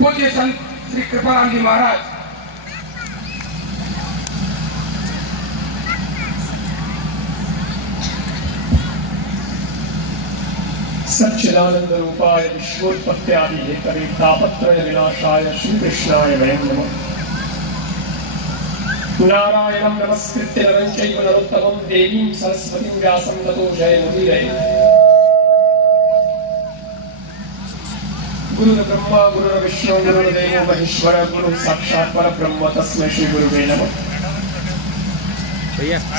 पूज्य संत श्री कृपानंद जी महाराज सच्चिदानंद रूपाय विश्वोत्पत्त्यादि हेतवे तापत्रय विनाशाय श्री कृष्णाय वयं नमः। नारायणं नमस्कृत्य नरं चैव नरोत्तमं देवीं सरस्वतीं व्यासं ततो जयमुदीरये। गुरु ब्रह्मा गुरु विष्णु गुरुदेव महेश्वर गुरु साक्षात् परब्रह्म तस्मै श्री गुरुवे नमः।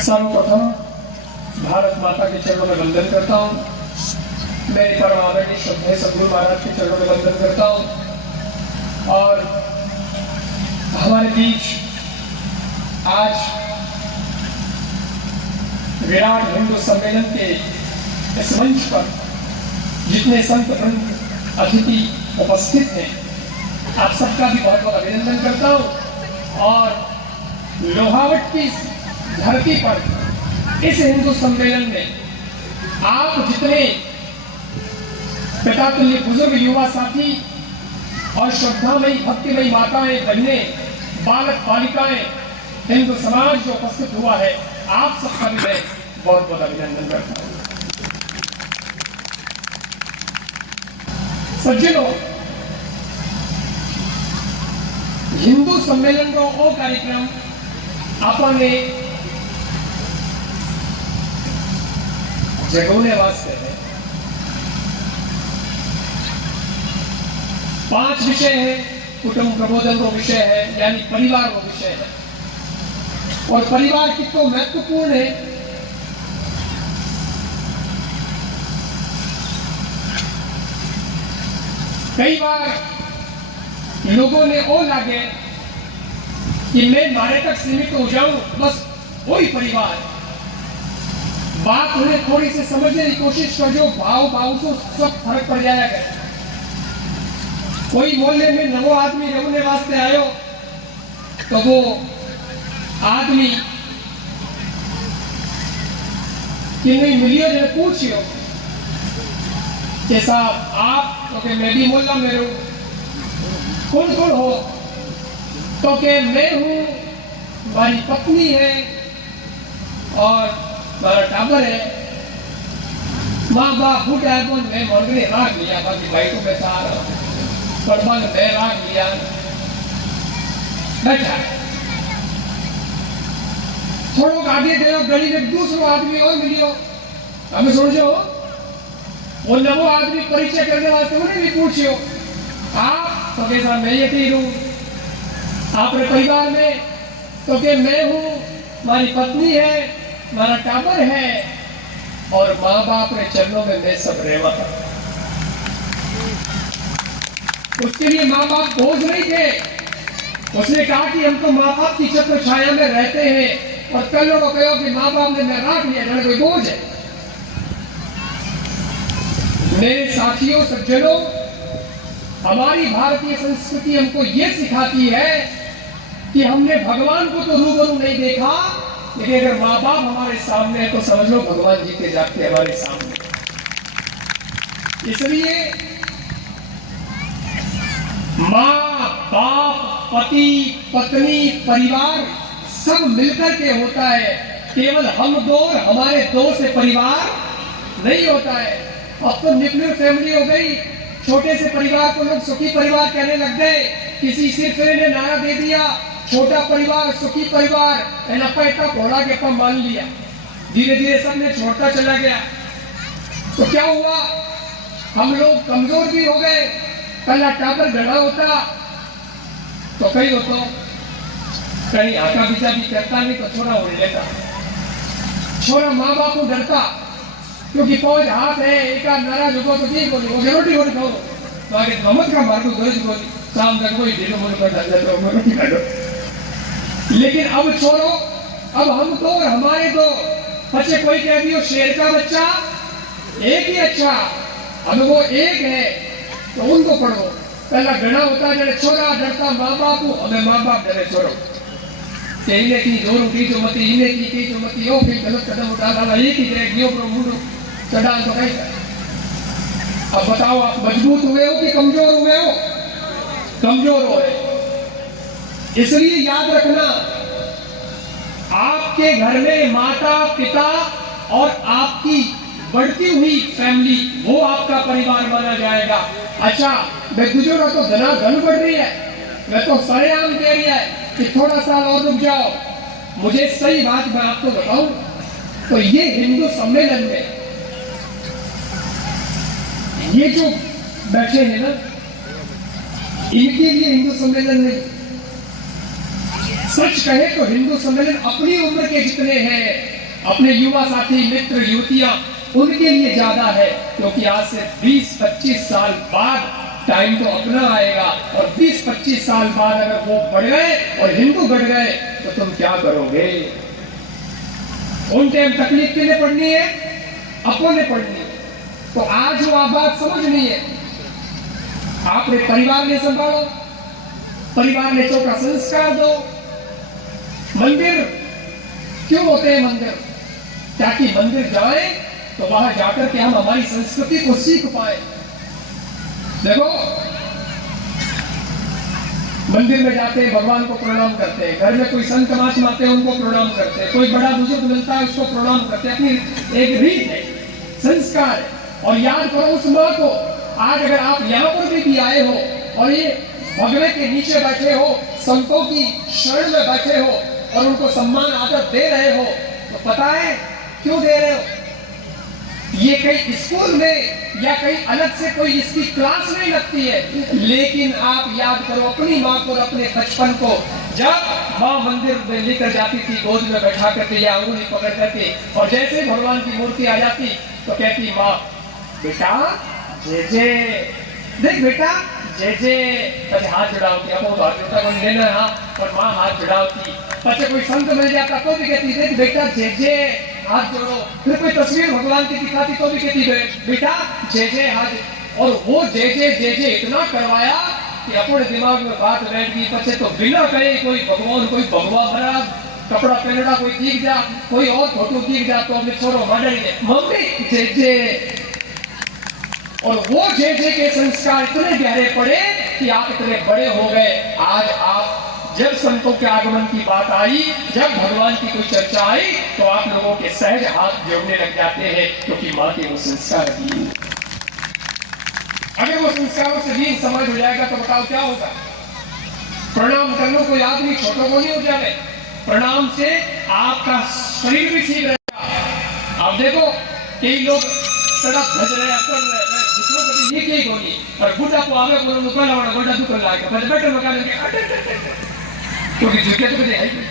सर्वप्रथम भारत माता के चरणों में वंदन करता हूँ। मेरे परम आदरणीय श्रद्धेय सद्गुरु महाराज के चरणों में वंदन करता हूँ। और हमारे बीच आज विराट हिंदू सम्मेलन के इस मंच पर जितने संत वृंद अतिथि उपस्थित हैं, आप सबका भी बहुत बहुत अभिनंदन करता हूँ। और लोहावट की धरती पर इस हिंदू सम्मेलन में आप जितने पितातुल्य बुजुर्ग युवा साथी और श्रद्धामयी भक्तिमयी माताएं बहनें बालक बालिकाएं हिंदू समाज जो उपस्थित हुआ है, आप सबका भी मैं बहुत बहुत अभिनंदन करता हूं। सज्जनों, हिंदू सम्मेलन का वो कार्यक्रम आपने जगोने वास्ते है। 5 विषय है, कुटुंब प्रबोधन वो विषय है, यानी परिवार वो विषय है। और परिवार कितना महत्वपूर्ण है, कई बार लोगों ने वो लागे कि मैं मारे तक सीमित हो जाऊं, बस वही परिवार। बात उन्हें थोड़ी सी समझने की कोशिश कर, जो भाव से सब फर्क पड़ जाएगा। कोई मोहल्ले में नवो आदमी रहने वास्ते आयो तो वो आदमी कि नहीं मिलियो जब पूछियो कि साहब आप, तो के मैं भी मोहल्ला में रहूं, कौन कौन हो, तो के मैं हूं, हमारी पत्नी है और हमारा टाबर है, माँ बाप बूढ़ा है, मैं मरने राग लिया, बाकी भाई को मैं चाह रहा हूं, परमान मैं राग लिया, बैठा थोड़ा आगे गए, गली में दूसरा आदमी और मिलियो, हमें समझो वो नवो आदमी परिचय करने वास्ते उन्हें भी पूछियो, आप तो कैसा मैं यही हूं, आपने परिवार में तो के मैं हूं, हमारी पत्नी है, हमारा टाबर है और माँ बाप ने चरणों में मैं सब रेवा था। उसके लिए माँ बाप बोझ नहीं थे। उसने कहा कि हम तो माँ बाप की छत्र छाया में रहते हैं, और कल लोगों को कहो कि माँ बाप ने मैं राख लिया, जाने कोई बोझ है। मेरे साथियों सज्जनों, हमारी भारतीय संस्कृति हमको ये सिखाती है कि हमने भगवान को तो रूबरू नहीं देखा, लेकिन अगर माँ बाप हमारे सामने है तो समझ लो भगवान जी के जाते हमारे सामने। इसलिए माँ बाप पति पत्नी परिवार सब मिलकर के होता है, केवल हम दो और हमारे दो से परिवार नहीं होता है। अब तो न्यूक्लियर फैमिली हो गई, छोटे से परिवार को लोग सुखी परिवार कहने लग गए। किसी सिरफिरे ने नारा दे दिया, छोटा परिवार सुखी परिवार, इतना घोड़ा के अपन मान लिया, धीरे धीरे सबने छोड़ता चला गया। तो क्या हुआ, हम लोग कमजोर भी हो गए। पहला टापर गड़ा होता तो कहीं होता कहीं आका बीजा भी करता नहीं तो छोरा उड़ लेता। छोरा माँ बाप को डरता, क्योंकि 5 हाथ है, एक नाराज हो तो ठीक बोली वो रोटी हो खाओ, तो आगे ममत का मार को बोली शाम तक वही दिलो बोल कर रोटी खा लो। लेकिन अब छोड़ो, अब हम दो और हमारे दो बच्चे, कोई कह दियो शेर का बच्चा एक ही अच्छा, अब वो एक है तो उनको पढ़ो। पहला गणा होता है, छोरा डरता माँ बाप, हमें माँ बाप डरे छोड़ो, इन्हें की जोर उठी जो मती, इन्हें की जो मती, ओ फिर गलत कदम उठा डाला, एक ही गियो पर मुंडो चढ़ा तो कहीं। अब बताओ आप मजबूत हुए हो कि कमजोर हुए हो? कमजोर हो रहे। इसलिए याद रखना, आपके घर में माता पिता और आपकी बढ़ती हुई फैमिली, वो आपका परिवार माना जाएगा। अच्छा, मैं गुजरा तो धनाधन बढ़ रही है, मैं तो सरेआम कह रही है कि थोड़ा सा और रुक जाओ। मुझे सही बात मैं आपको बताऊं तो ये हिंदू सम्मेलन में ये जो बैठे हैं ना, इनके लिए हिंदू सम्मेलन नहीं। सच कहे तो हिंदू सम्मेलन अपनी उम्र के जितने हैं, अपने युवा साथी मित्र युवतियां, उनके लिए ज्यादा है। क्योंकि आज से 20-25 साल बाद टाइम तो अपना आएगा, और 20-25 साल बाद अगर वो बढ़ गए और हिंदू बढ़ गए तो तुम क्या करोगे? उन टाइम तकलीफ के लिए पढ़नी है, अपनों ने पढ़नी है। तो आज वो आप बात समझनी है। आपने परिवार ने संभालो, परिवार ने चौका संस्कार दो। मंदिर क्यों होते हैं मंदिर? ताकि मंदिर जाए तो वहां जाकर के हम हमारी संस्कृति को सीख पाए। देखो, मंदिर में जाते हैं, भगवान को प्रणाम करते हैं, घर में कोई संत महात्मा आते हैं उनको प्रणाम करते हैं, कोई बड़ा बुजुर्ग मिलता है उसको प्रणाम करते हैं। अपनी एक रीत है, संस्कार है। और याद करो उस माँ को। आज अगर आप यहाँ पर भी आए हो और ये भगवे के नीचे बैठे हो, संतों की शरण में बैठे हो और उनको सम्मान आदर दे रहे हो, तो पता है क्यों दे रहे हो? ये कहीं स्कूल में या कहीं अलग से कोई इसकी क्लास नहीं लगती है। लेकिन आप याद करो अपनी माँ को और अपने बचपन को, जब माँ मंदिर में लेकर जाती थी गोद में बैठा करके या अंगुली पकड़ करके, और जैसे भगवान की मूर्ति आ जाती तो कहती, माँ बेटा जय जय, देख बेटा जय जय। पचे हाथ जुड़ाती, अब तो हाथ जुड़ा लेना है, और माँ हाथ जुड़ाती। पचे कोई संत मिल जाता तो भी कहती, देख बेटा जय जय, हाथ जोड़ो। फिर कोई तस्वीर भगवान की दिखाती तो भी कहती, बेटा जय जय हाथ। और वो जय जय इतना करवाया कि अपने दिमाग में बात बैठ गई। पचे तो बिना कहे कोई भगवान महाराज कपड़ा पहनना कोई दिख जा, कोई और फोटो दिख जा तो अपने छोड़ो मॉडल मम्मी जय जय। और वो जय जय के संस्कार इतने गहरे पड़े कि आप इतने बड़े हो गए। आज आप जब संतों के आगमन की बात आई, जब भगवान की कोई चर्चा आई, तो आप लोगों के सहज हाथ जोड़ने लग जाते हैं, क्योंकि माँ के वो संस्कार दिए। अगर वो संस्कारों से दीन समाज हो जाएगा तो बताओ क्या होगा? प्रणाम करने कोई आदमी छोटों को नहीं हो जाए, प्रणाम से आपका शरीर भी ठीक रहेगा। आप देखो कई लोग सड़क भज रहे, कर रहे, दूसरों को भी नहीं होगी, और बुढ़ा को आगे बोलो नुकला वाला बड़ा दुख लाएगा, पर बेटर मकान के क्योंकि झुके तो है ही।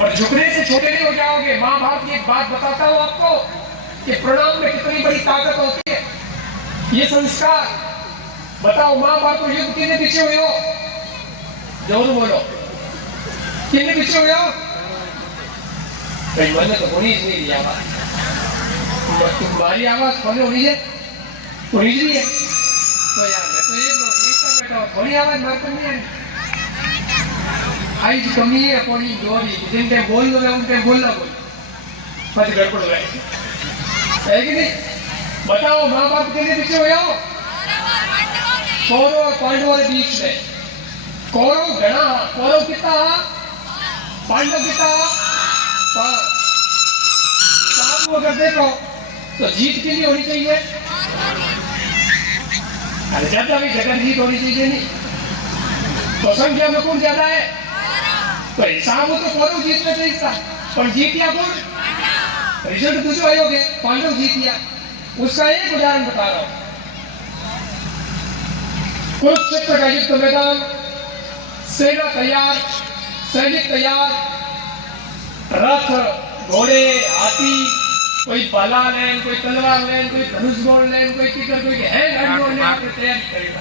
और झुकने से छोटे नहीं हो जाओगे। माँ बाप की एक बात बताता हूँ आपको कि प्रणाम में कितनी बड़ी ताकत होती है। ये संस्कार बताओ, माँ बाप को युद्ध कितने पीछे हुए हो? जोर बोलो, कितने पीछे हुए हो? कई मैंने तो होनी नहीं दिया बात, तुम्हारी आवाज खोले होनी है, होनी चाहिए। तो यार मैं तो एक बैठा हूँ, थोड़ी आवाज मार कर नहीं आई जी कमी है अपनी जोरी, जिन टाइम बोल दो उन टाइम बोलना बोल, बस गड़बड़ हो गई है कि नहीं? बताओ माँ बाप के लिए पीछे हुए हो? कौरव और पांडवों के बीच में कौरव घना, कौरव कितना, पांडव कितना, अगर देखो तो जीत के लिए होनी चाहिए। अरे ज्यादा भी जगह जीत होनी चाहिए नहीं, तो संख्या में कौन ज्यादा है? तो हिसाब हो तो कौरव जीतना चाहिए इसका, पर जीतिया कौन? रिजल्ट दूसरे आयोग है, पांडव जीतिया। उसका एक उदाहरण बता रहा हूं। कुरुक्षेत्र का युद्ध मैदान, सेना तैयार, सैनिक तैयार, रथ घोड़े हाथी, कोई भाला लेन, कोई तलवार लेन, कोई धनुष गोल लेन, कोई टिकर, कोई हैंड गोल लेन तैयारी करेगा।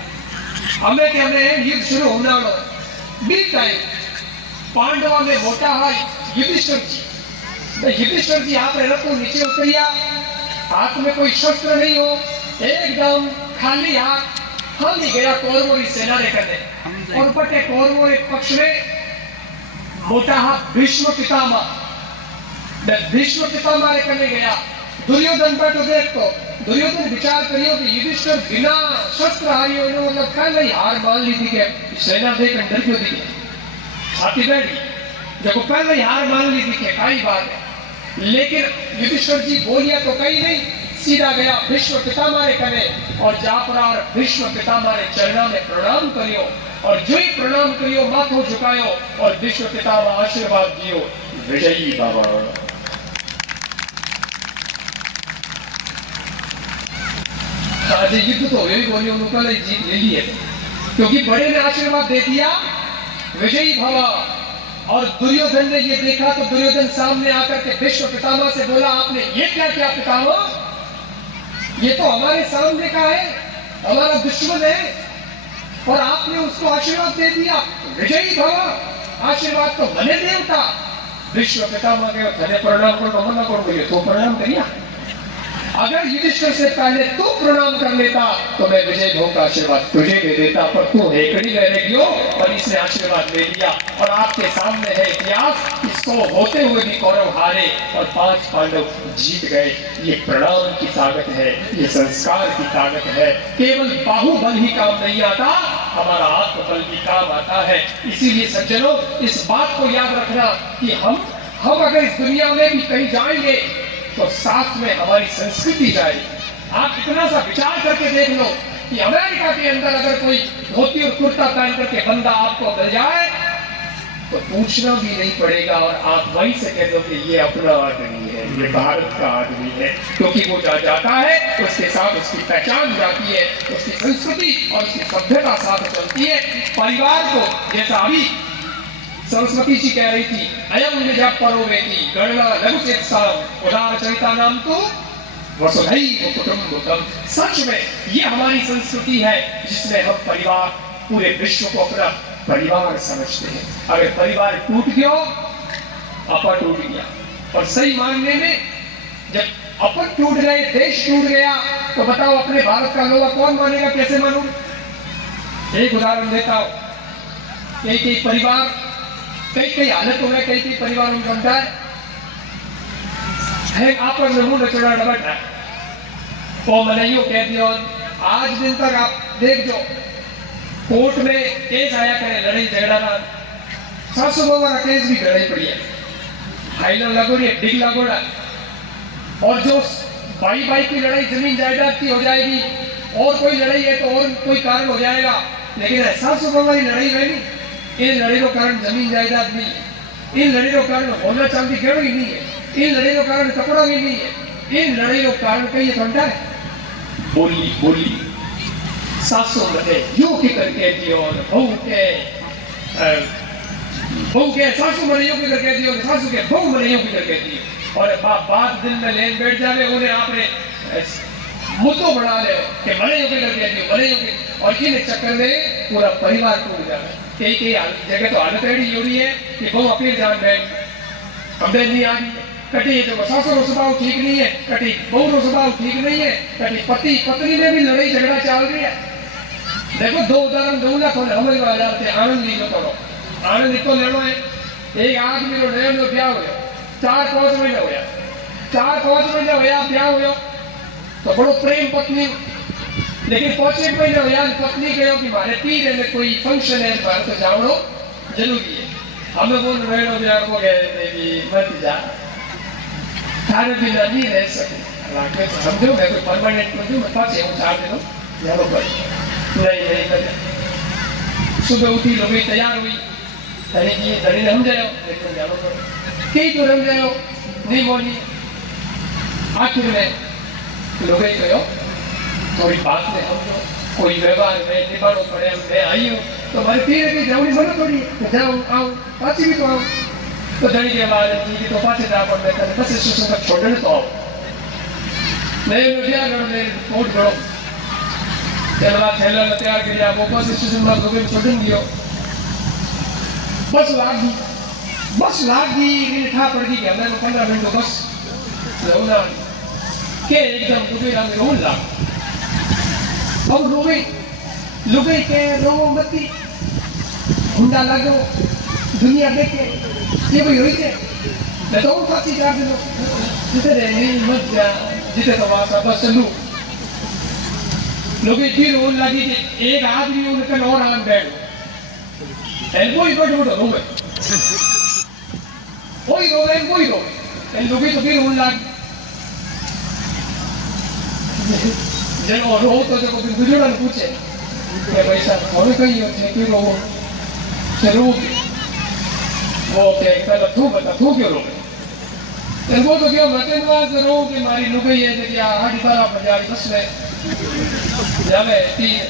हमें क्या हमें युद्ध शुरू होना वाला बीच टाइम पांडवा में मोटा है युधिष्ठिर जी। युधिष्ठिर जी आप रथ को नीचे उतरिया, हाथ में कोई शस्त्र नहीं हो, एकदम खाली हाथ हम ही गया कौरवों की सेना लेकर, और बटे कौरवों एक पक्ष में मोटा हाथ भीष्म पितामह, भीष्म पितामह लेकर गया। दुर्योधन पर तो देख तो दुर्योधन विचार करियो कि युधिष्ठिर बिना शस्त्र हारियो नो मतलब पहले ही हार मान ली थी कि सेना देख अंदर क्यों थी छाती बैठी जब पहले ही हार मान ली थी कि काई बात है। लेकिन युधिष्ठिर जी बोलिया तो कहीं नहीं, सीधा गया भीष्म पितामह कने और जापरार भीष्म पितामह चरणा में प्रणाम करियो और जो ही प्रणाम करियो माथो झुकायो और भीष्म पितामह आशीर्वाद दियो विजयी बाबा। आज युद्ध तो हुए बोलियो उन्होंने जीत ले ली है क्योंकि बड़े ने आशीर्वाद दे दिया विजयी भव। और दुर्योधन ने ये देखा तो दुर्योधन सामने आकर के भीष्म पितामह से बोला आपने ये क्या किया पितामह, ये तो हमारे सामने का है, हमारा दुश्मन है और आपने उसको आशीर्वाद दे दिया विजयी भव। आशीर्वाद तो मने देवता भीष्म पितामह के धन्य प्रणाम करो मना करो बोलिए तो प्रणाम करिया। अगर युधिष्ठिर से पहले तू प्रणाम कर लेता तो मैं विजय भव का आशीर्वाद तुझे दे देता, पर तू हेकड़ी रहने क्यों और इसने आशीर्वाद दे दिया। और आपके सामने है इतिहास, इसको होते हुए भी कौरव हारे और 5 पांडव जीत गए। ये प्रणाम की ताकत है, ये संस्कार की ताकत है। केवल बाहुबल ही काम नहीं आता, हमारा आत्मबल भी काम आता है। इसीलिए सज्जनों इस बात को याद रखना कि हम अगर इस दुनिया में भी कहीं जाएंगे तो साथ में हमारी संस्कृति जाएगी। आप इतना सा विचार करके देख लो कि अमेरिका के अंदर अगर कोई धोती और कुर्ता पहन करके बंदा आपको मिल जाए तो पूछना भी नहीं पड़ेगा और आप वहीं से कह दो कि ये अपना आदमी है, ये भारत का आदमी है, क्योंकि वो जाता है उसके साथ उसकी पहचान जाती है, उसकी संस्कृति और उसकी सभ्यता साथ चलती है। परिवार को जैसा अभी सरस्वती जी कह रही थी अयम निजा परोवेति गणना लघुचेतसाम उदार चरिता नाम तो वसुधैव कुटुम्बकम। सच में ये हमारी संस्कृति है जिसमें हम परिवार पूरे विश्व को अपना परिवार समझते हैं। अगर परिवार टूट गया अपन टूट गया, और सही मानने में जब अपन टूट गए देश टूट गया तो बताओ अपने भारत का लोहा कौन मानेगा, कैसे मानू। एक उदाहरण देता हूं, कई परिवार कई हालतों में कई परिवारों में बनता है आपस में मुंह नचोड़ा लबट है वो मनाइयो कह दियो। आज दिन तक आप देख जो कोर्ट में केस आया करे लड़ाई झगड़ा ना 700 वाला केस भी लड़ाई पड़ी है, हाइलर लगो रही है डिग लगो रहा। और जो भाई की लड़ाई जमीन जायदाद की हो जाएगी और कोई लड़ाई है तो और कोई कारण हो जाएगा, लेकिन 700 वाली लड़ाई में नहीं। इन लड़ाई कारण जमीन जायदाद नहीं है, इन लड़ाई कारण होना चांदी गेड़ो ही नहीं है, इन लड़ाई कारण कपड़ा भी नहीं है, इन लड़ाई कारण कई घंटा है बोली 700 बजे यू की करके दियो बहु के 700 मरियों की करके दियो 700 के बहु मरियों की करके दियो। और बात दिन में लेन बैठ जावे उन्हें आपने मुद्दों बना ले कि मरियों की करके दियो मरियों की, और इन चक्कर में पूरा परिवार टूट जाए। कई जगह तो हालत ऐसी हो रही है कि बहु अपनी जान बैठ अम्बेद नहीं आ रही है, कटी जो सासू रो स्वभाव ठीक नहीं है, कटी बहु रो स्वभाव ठीक नहीं है, कटी पति पत्नी में भी लड़ाई झगड़ा चल रही है। देखो 2 उदाहरण दूंगा तो हमें जाते आनंद लीलो करो। आनंद तो लेना है, एक आदमी रो नया नो ब्याह होया 4-5 महीने होया 4-5 महीने होया ब्याह होया तो बड़ो प्रेम पत्नी, लेकिन 5-1 महीने होया पत्नी कहो कि मारे पीर में कोई फंक्शन है बाहर तो जावड़ो जरूरी है। हमें बोल रहे हो ब्याह को कह रहे कि मत जा थारे बिना नहीं रह सके, तो समझो मैं कोई परमानेंट नहीं मैं पास हूँ 4 दिनों जानो पर नहीं सुबह उठी लोग तैयार हुई धनी ने हम जाओ लेकिन जानो पर कई तो रम जाओ नहीं बोली। आखिर में लोग कहो थोड़ी बात में हम कोई व्यवहार में निभाना पड़े, मैं आई हूँ तो हमारे पीर की जाऊनी बनो थोड़ी जाऊँ आऊँ पाची भी तो आऊँ तो धनी के बाद जी तो पाचे जा पड़ बैठा बस स्टेशन तक छोड़ने तो आओ नहीं मुझे लड़ने कोट करो चलवा थैला में तैयार कर दिया वो बस स्टेशन में लोग छोड़ने दियो बस लाग दी ठा पड़ गई हमें 15 मिनट तो बस रोना के एकदम दुबई रंग रोन ला और लुगे के रो मती हुंडा लगो दुनिया देखे ये कोई हुई थे मैं तो फांसी कर दो जिसे रहने मत जा जिसे तो वासा बस लू लोग फिर रोने लगी कि एक आदमी उनका और आम बैठ एनको ही बड़ रोवे कोई रोवे एनको ही रोवे एन लोग तो फिर रोने लगी जनो रो तो जो फिर बुजुर्ग पूछे कि भाई साहब कौन कही होते क्यों रो चलो वो के पहले तू क्यों रोवे वो तो क्यों मते नवाज रो के मारी लुगाई है कि हाडी बारा बजारी बस में जावे तीर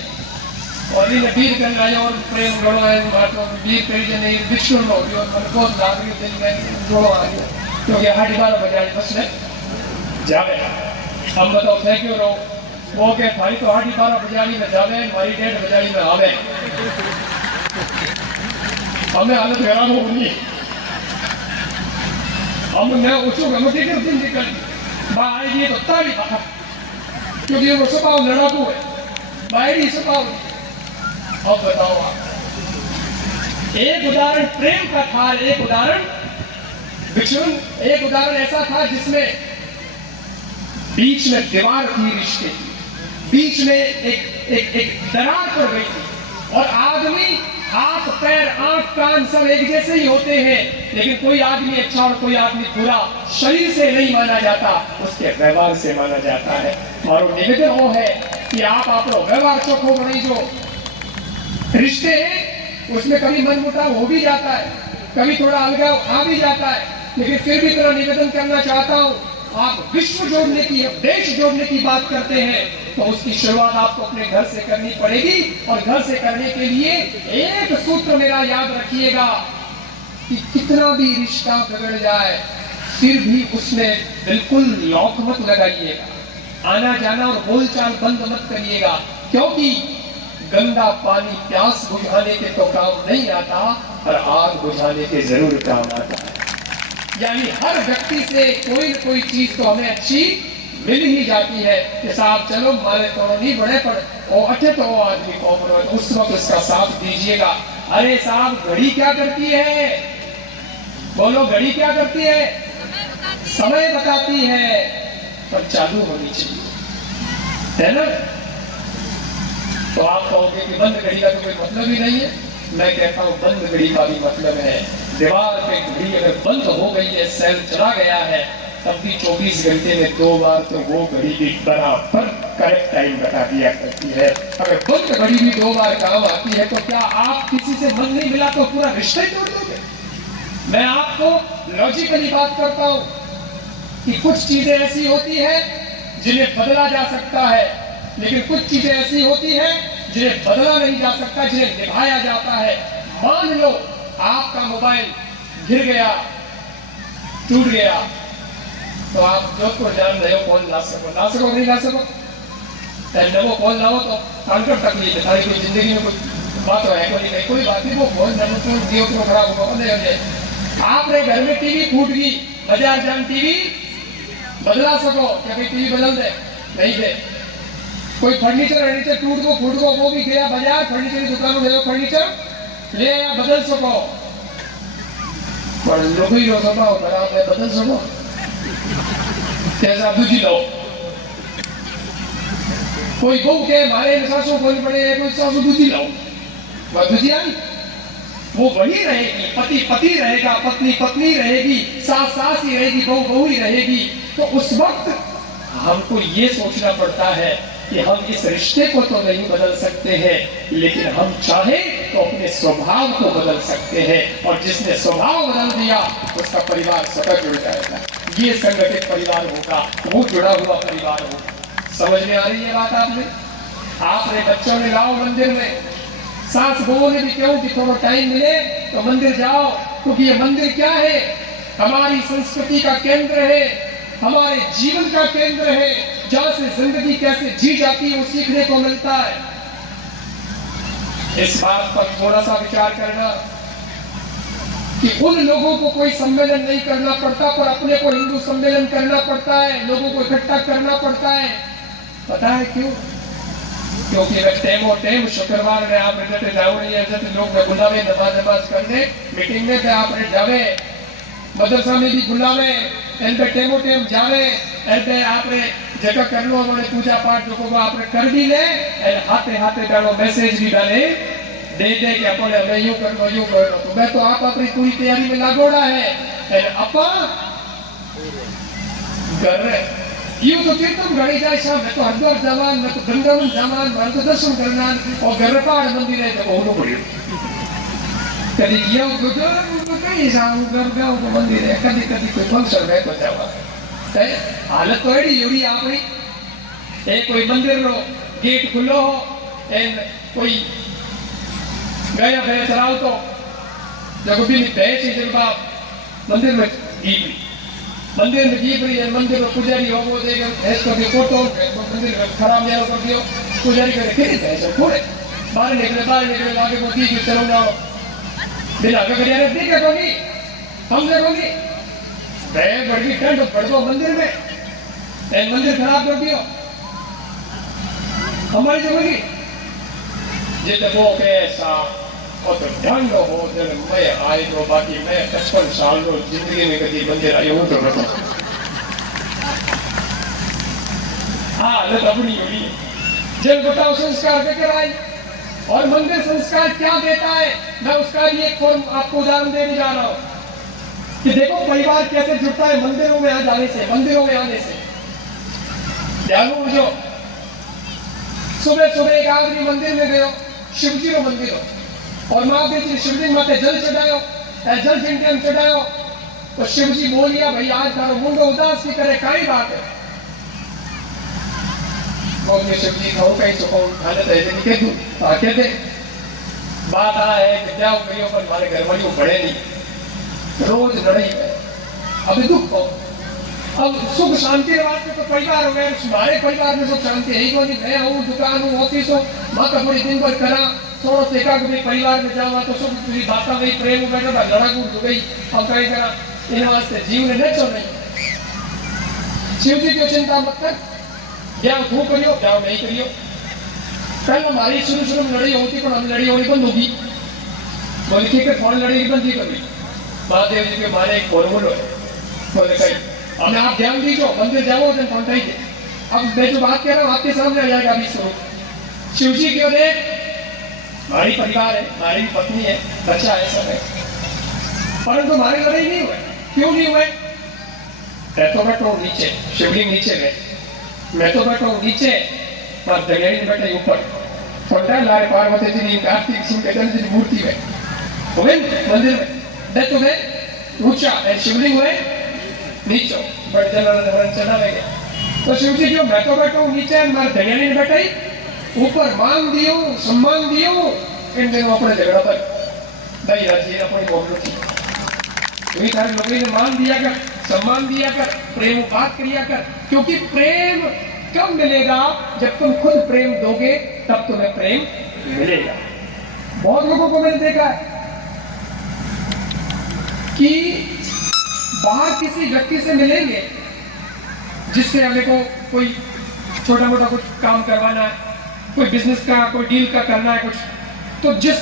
और इन तीर करने आयो और प्रेम रोलो है मातो तीर करी जने विष्णु नो जो मन को लागरी दिन में रोलो आ गया क्योंकि हाडी बारा बजारी बस में जावे हम बताओ थे क्यों रो वो के भाई तो हाडी बारा बजारी में जावे मारी डेढ़ बजारी में आवे हमें हालत हैरान होनी हम मैं उसको गमती कर दिन निकल बाहर ये तो ताली बाहर क्योंकि वो स्वभाव लड़ाकू है बाहरी स्वभाव अब बताओ आप एक उदाहरण प्रेम का था एक उदाहरण विष्णु एक उदाहरण ऐसा था जिसमें बीच में दीवार थी रिश्ते की बीच में एक दरार पड़ गई थी और आदमी हाथ पैर आंख कान सब एक जैसे ही होते हैं लेकिन कोई आदमी अच्छा और कोई आदमी बुरा शरीर से नहीं माना जाता उसके व्यवहार से माना जाता है और निवेदन वो है कि आप व्यवहार चोखो बनी जो रिश्ते हैं उसमें कभी मनमुटाव हो भी जाता है कभी थोड़ा अलगाव आ भी जाता है लेकिन फिर भी तेरा निवेदन करना चाहता हूँ आप विश्व जोड़ने की देश जोड़ने की बात करते हैं तो उसकी शुरुआत आपको अपने घर से करनी पड़ेगी और घर से करने के लिए एक सूत्र मेरा याद रखिएगा कि कितना भी रिश्ता बिगड़ जाए फिर भी उसमें बिल्कुल लॉक मत लगाइएगा आना जाना और बोलचाल बंद मत करिएगा क्योंकि गंदा पानी प्यास बुझाने के तो काम नहीं आता और आग बुझाने के जरूर काम आता है यानी हर व्यक्ति से कोई न कोई चीज तो हमें अच्छी मिल ही जाती है कि साहब चलो मारे तो नहीं बड़े पर वो अच्छे तो वो आदमी को उस वक्त उसका साथ दीजिएगा अरे साहब घड़ी क्या करती है बोलो घड़ी क्या करती है समय बताती है पर चालू होनी चाहिए है ना तो आप कहोगे कि बंद घड़ी का तो कोई मतलब ही नहीं है मैं कहता हूँ बंद घड़ी का भी मतलब है दीवार पे घड़ी अगर बंद हो गई है सेल चला गया है तब भी 24 घंटे में 2 बार तो वो घड़ी भी बराबर करेक्ट टाइम बता दिया करती है अगर बंद घड़ी भी 2 बार काम आती है तो क्या आप किसी से मन नहीं मिला तो पूरा रिश्ता ही तोड़ दोगे मैं आपको लॉजिकली बात करता हूँ कि कुछ चीजें ऐसी होती है जिन्हें बदला जा सकता है लेकिन कुछ चीजें ऐसी होती है जिन्हें बदला नहीं जा सकता जिन्हें निभाया जाता है मान लो आपका मोबाइल गिर गया टूट गया तो आप जोधपुर जान रहे हो फोन ला सको नहीं ला सको नवो फोन लाओ तो कांकर तकलीफ है सारी कोई जिंदगी में कोई बात है कोई बात नहीं वो फोन नवो दियो तो खराब होगा नहीं हो जाए आपने घर में टीवी फूट गई बाजार जान टीवी बदला सको क्या भाई टीवी बदल दे नहीं दे कोई फर्नीचर टूट गो फूट गो वो भी गया बाजार फर्नीचर की दुकान में फर्नीचर ले आया बदल सको पर लोग ही रो स्वभाव खराब है बदल सको कैसा दूजी लो कोई बहू के मारे सासू कोई पड़े कोई सासू दूजी लो वह दूजी आई वो वही रहेगी पति पति रहेगा पत्नी पत्नी रहेगी सास सास ही रहेगी बहू बहू ही रहेगी तो उस वक्त हमको ये सोचना पड़ता है कि हम इस रिश्ते को तो नहीं बदल सकते हैं लेकिन हम चाहे तो अपने स्वभाव को बदल सकते हैं और जिसने स्वभाव बदल दिया उसका परिवार सदा जुड़ जाएगा ये संगठित परिवार होगा वो जुड़ा हुआ परिवार होगा समझ में आ रही है बात आपने बच्चों ने लाओ मंदिर में सास बहू ने भी क्यों कि थोड़ा टाइम मिले तो मंदिर जाओ क्योंकि ये मंदिर क्या है हमारी संस्कृति का केंद्र है हमारे जीवन का केंद्र है जहां से जिंदगी कैसे जी जाती है वो सीखने को मिलता है इस बात पर थोड़ा सा विचार करना कि उन लोगों को कोई सम्मेलन नहीं करना पड़ता पर अपने को हिंदू सम्मेलन करना पड़ता है लोगों को इकट्ठा करना पड़ता है पता है क्यों क्योंकि टेम शुक्रवार में आप लोग बुलावे नमाज करने मीटिंग में आपने जावे मदरसा में भी बुलावे टेमो टेम जावे आपने जगह कर लो हमारे पूजा पाठ जो को आपने कर भी ले और हाथे हाथे डालो मैसेज भी डाले दे दे कि अपने हमें यूं कर लो तो मैं तो आप अपनी पूरी तैयारी में लागोड़ा है और अपा कर रहे यूं तो तीर्थम घड़ी जाए शाम मैं तो हरिद्वार जवान मैं तो वृंदावन जवान मैं तो दर्शन करना और गर्रपाड़ मंदिर है तो होनो पड़ियो कभी गया तो कहीं जाऊं गांव को मंदिर है कभी कभी कोई फंक्शन है तो जावा हालत तो एडी योड़ी आपनी एक कोई मंदिर रो गेट खुलो हो एन कोई गया भैया चलाओ तो जब भी भैंस ही जब बाप मंदिर में गीपरी मंदिर में गीपरी है मंदिर में पुजारी हो वो देगा भैंस का भी फोटो मंदिर में खराब जाओ कर दियो पुजारी करे फिर भैंस खोले बाहर निकले आगे को दी चलो जाओ बिना आगे कर यार देखे कोनी हमसे कोनी मैं बड़ी ठंड बढ़ दो मंदिर में एक मंदिर खराब कर दियो हमारी जगह जितने वो कैसा और तो ठंड हो जब मैं आए तो बाकी मैं 55 साल रो जिंदगी में कभी मंदिर आयो हूँ तो बता हाँ लत अपनी होगी जब बताओ संस्कार देकर आई और मंदिर संस्कार क्या देता है मैं उसका भी एक फॉर्म आपको उदाहरण देने जा रहा हूँ कि देखो परिवार कैसे जुड़ता है मंदिरों में जाने से मंदिरों में आने से ध्यान जो सुबह सुबह एक आदमी मंदिर में गयो शिवजी रो मंदिर हो और माँ बेटी शिवजी माते जल चढ़ायो जल चिंतन चढ़ायो तो शिवजी बोलिया भाई आज तारो मुंडो उदास की करे काई बात है बोलिए शिवजी खाओ कहीं चुको खाने तो ऐसे नहीं कहूँ कहते बात आ है कि जाओ कहियो पर हमारे घर वाली बढ़े नहीं रोज लड़ाई है अभी दुख हो अब सुख शांति वास्ते तो परिवार हो गए हमारे परिवार में सुख शांति है ही नहीं मैं हूँ दुकान हूँ ऑफिस हो माँ का पूरी दिन भर करा थोड़ा सेका कभी परिवार में जावा तो सुख पूरी बात गई प्रेम बैठा था लड़ाकू हो गई अब कहीं करा इन वास्ते जीव ने नचो नहीं शिव जी की चिंता मत कर जाओ तू करियो जाओ नहीं करियो कल हमारी शुरू में लड़ाई होती पर हम लड़ी होनी बंद होगी बोली ठीक है फोन लड़ाई बंद ही कभी महादेव जी के मारे एक फॉर्मूल है बोले कहीं हमें आप ध्यान दीजिए मंदिर जाओ तो फोन चाहिए अब मैं जो बात कह रहा हूँ आपके सामने आ जाएगा अभी शुरू शिव जी क्यों दे हमारी परिवार है हमारी पत्नी है बच्चा है सब है परंतु हमारे लड़ाई नहीं हुए क्यों नहीं हुए मैं तो बैठा हूँ नीचे शिवलिंग नीचे गए मैं तो बैठा हूँ नीचे और जगह बैठे ऊपर पंडा लाल पार्वती जी ने कार्तिक सिंह के जी मूर्ति में मंदिर में मैं तुम्हें ऊंचा शिवलिंग हुए नीचे बट चला गया तो शिव जी जो मैं तो बैठा हूँ नीचे मारे दयानी ने बैठा ऊपर मान दियो सम्मान दियो इन दिनों अपने झगड़ा पर दई राजी अपनी बोल थी तुम्हें सारे लोगों ने मान दिया कर सम्मान दिया कर प्रेम बात करिया कर क्योंकि प्रेम कब मिलेगा जब तुम खुद प्रेम दोगे तब तुम्हें प्रेम मिलेगा बहुत लोगों को मैंने देखा है कि बाहर किसी व्यक्ति से मिलेंगे जिससे हमें को कोई छोटा मोटा कुछ काम करवाना है कोई बिजनेस का कोई डील का करना है कुछ तो जिस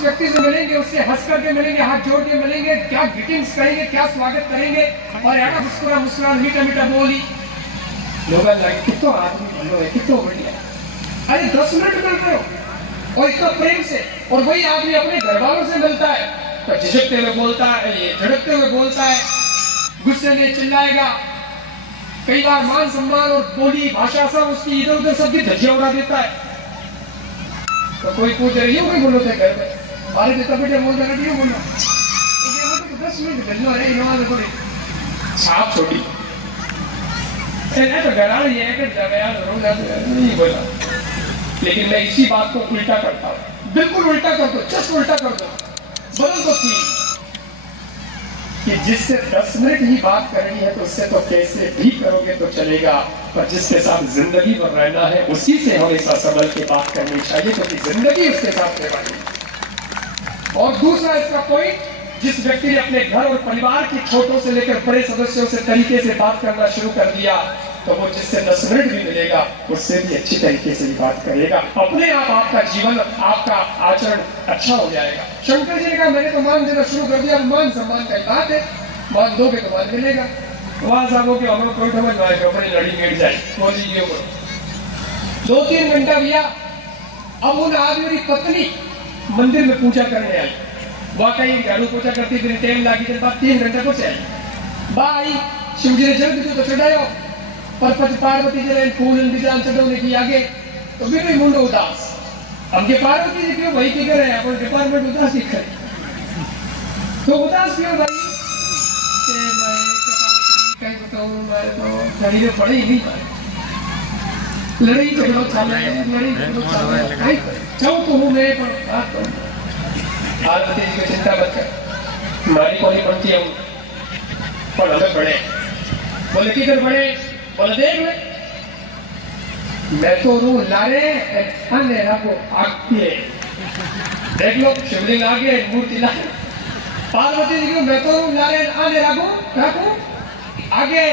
व्यक्ति से मिलेंगे उससे हंस करके मिलेंगे हाथ जोड़ के मिलेंगे क्या ग्रीटिंग्स करेंगे क्या स्वागत करेंगे और ऐसा मुस्कुरा मीठा मीठा बोली लोग कितना आदमी भलो है कितना बढ़िया अरे 10 मिनट मिलते हो और इतना प्रेम से और वही आदमी अपने घर वालों से मिलता है तो झिझकते हुए बोलता है ये झड़कते हुए बोलता है गुस्से में चिल्लाएगा कई बार मान सम्मान और बोली भाषा सब उसकी इधर उधर सब की धज्जियां उड़ा देता है तो कोई पूछ रही है बोलो थे घर में हमारे देता बेटे बोल रहा है बोलो 10 मिनट मिलना है इन्होंने थोड़ी छाप छोड़ी तो घर नहीं बोला लेकिन मैं इसी बात को उल्टा करता हूँ बिल्कुल उल्टा कर दो जस्ट उल्टा कर दो बदल दो कि जिससे 10 मिनट ही बात करनी है तो उससे तो कैसे भी करोगे तो चलेगा पर जिसके साथ जिंदगी भर रहना है उसी से हमेशा संभल के बात करनी चाहिए क्योंकि जिंदगी उसके साथ रहनी। और दूसरा इसका पॉइंट जिस व्यक्ति ने अपने घर और परिवार के छोटों से लेकर बड़े सदस्यों से तरीके से बात करना शुरू कर दिया तो वो जिससे 10 मिनट भी मिलेगा उससे भी अच्छी तरीके से बात करेगा अपने आप आपका जीवन आपका आचरण अच्छा हो जाएगा। शंकर जी ने कहा मैंने तो मान देना शुरू कर दिया मान सम्मान का बात है मान दोगे तो मान मिलेगा वहां साहबों के हमें कोई समझ में आए अपनी लड़ी मिट जाए मोदी जी को 2-3 घंटा गया। अब उन आदमी की पत्नी मंदिर में पूजा करने आई। वाकई झाड़ू पोछा करती फिर टाइम लगी फिर बाद 3 घंटा कुछ आई बा आई शिव जी ने जल दीधो तो चढ़ायो पर पति पार्वती जी ने फूल बीजा चढ़ाने की आगे तो भी नहीं मुंडो उदास। अब के पार्वती जी क्यों भाई की करे अपन डिपार्टमेंट उदास ही करे तो उदास क्यों भाई के मैं कहीं बताऊं मैं तो शरीर पड़े ही नहीं पाए लड़ाई झगड़ो चाले कहीं जाओ तो हूँ मैं पर बात करूं पार्वती जी को चिंता मत कर मारी कोनी बनती हूँ पर हमें बड़े बोले की कर बड़े बोले देख ले मैं तो रू लारे अंधेरा को आगती है देख लो शिवलिंग आगे मूर्ति ला पार्वती जी को मैं तो रू लारे अंधेरा को रखो आगे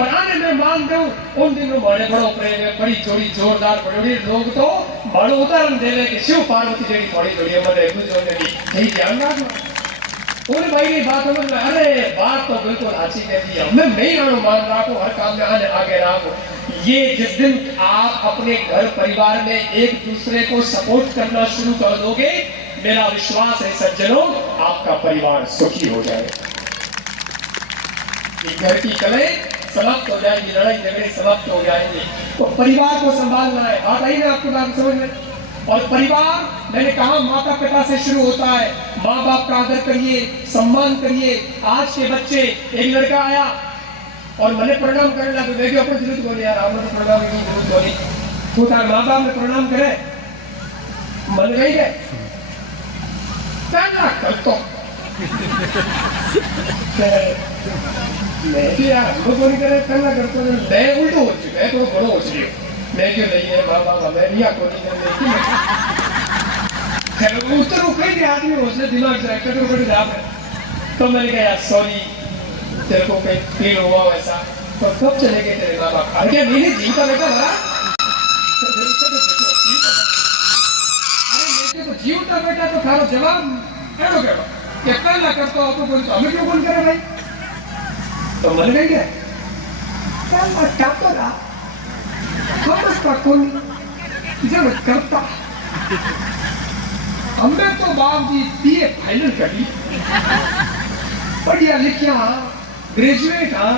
और आने में मान दूं उन दिनों बड़े बड़ो प्रेम है बड़ी जोड़ी जोरदार बड़ी लोग तो बड़ो उदाहरण दे रहे कि शिव पार्वती जी थोड़ी जोड़ी हमारे एक दूसरे ने भी यही ध्यान रखना उन भाई की बात समझ में अरे बात तो बिल्कुल अच्छी कह दी मैं नहीं आनो मान रखो हर काम में आने आगे रखो ये जिस दिन आप अपने घर परिवार में एक दूसरे को सपोर्ट करना शुरू कर दोगे मेरा विश्वास है सज्जनों आपका परिवार सुखी हो जाएगा घर की कलें समाप्त हो जाएंगी लड़ाई झगड़े समाप्त हो जाएंगे तो परिवार को संभालना है बात आई ना आपको बात समझ में और परिवार मैंने कहा माता पिता से शुरू होता है माँ बाप का आदर करिए सम्मान करिए आज के बच्चे एक लड़का आया और मैंने प्रणाम करने लगा मैं अपने जरूरत बोली यार आपने तो प्रणाम की जरूरत बोली तो तार माँ बाप ने प्रणाम करे मन गई है क्या कर तो मैं भी यार हम लोग नहीं करे करना करते हैं मैं उल्टो हो चुका है तो बड़ो हो चुकी मैं क्यों नहीं है माँ बाप हमें रिया को नहीं करने की उत्तर कई भी आदमी उसने दिमाग से कटो कटो जा तो मैंने कहा यार सॉरी तेरे को कहीं फील हुआ वैसा तो कब चले गए तेरे माँ बाप अरे नहीं जीता बेटा भरा अरे तो जीवता बेटा तो थारो जवाब एड़ो कहो कि पहला करतो आपको बोल हमें क्यों बोल करे भाई तो मन गई है क्या करा समझता कौन जब करता हमने तो बाप जी बीए फाइनल करी बढ़िया लिखिया ग्रेजुएट हाँ